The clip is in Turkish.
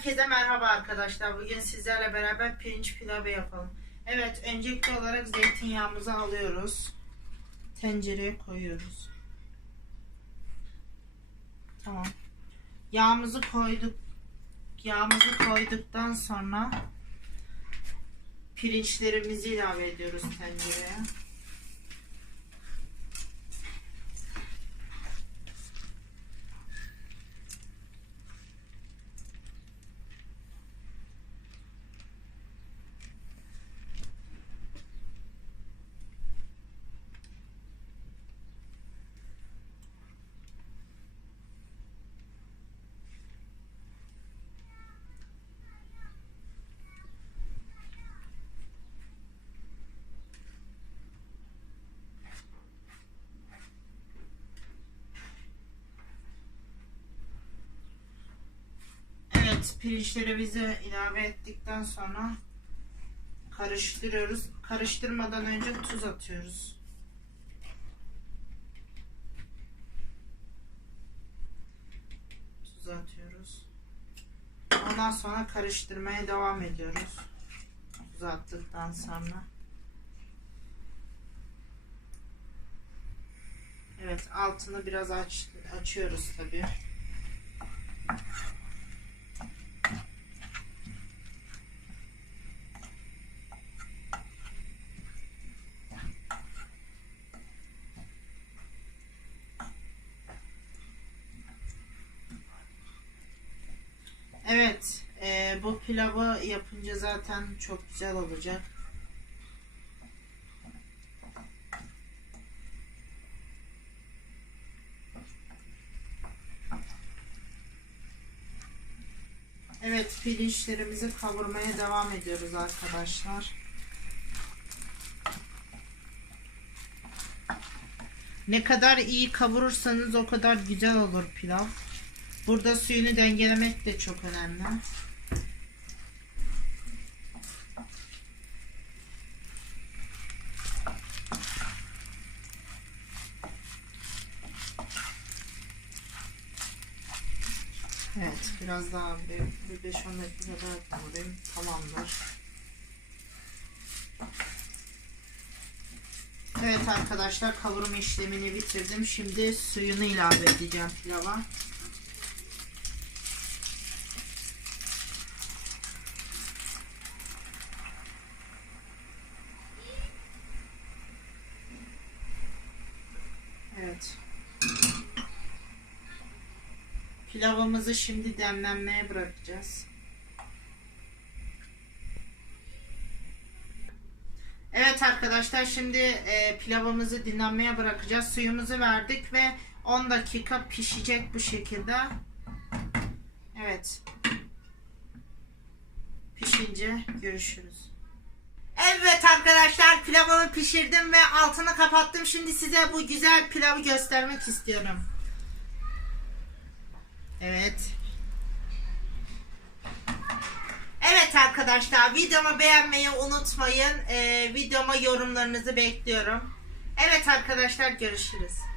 Herkese merhaba arkadaşlar. Bugün sizlerle beraber pirinç pilavı yapalım. Evet, öncelikli olarak zeytinyağımızı alıyoruz. Tencereye koyuyoruz. Tamam. Yağımızı koyduk. Yağımızı koyduktan sonra pirinçlerimizi ilave ediyoruz tencereye. Evet, pirinçlerimizi ilave ettikten sonra karıştırıyoruz. Karıştırmadan önce tuz atıyoruz. Tuz atıyoruz. Ondan sonra karıştırmaya devam ediyoruz. Tuz attıktan sonra. Evet, altını biraz aç, açıyoruz tabii. Evet, e, bu pilavı yapınca zaten çok güzel olacak. Evet, pirinçlerimizi kavurmaya devam ediyoruz arkadaşlar. Ne kadar iyi kavurursanız o kadar güzel olur pilav. Burada suyunu dengelemek de çok önemli. Evet, biraz daha bir, bir 5-10 dakika daha kavurayım. Tamamdır. Evet arkadaşlar kavurma işlemini bitirdim. Şimdi suyunu ilave edeceğim pilava. Evet. Pilavımızı şimdi demlenmeye bırakacağız. Evet arkadaşlar şimdi e, pilavımızı dinlenmeye bırakacağız. Suyumuzu verdik ve 10 dakika pişecek bu şekilde. Evet. Pişince görüşürüz. Pilavımı pişirdim ve altını kapattım. Şimdi size bu güzel pilavı göstermek istiyorum. Evet. Evet arkadaşlar videomu beğenmeyi unutmayın. Ee, videoma yorumlarınızı bekliyorum. Evet arkadaşlar görüşürüz.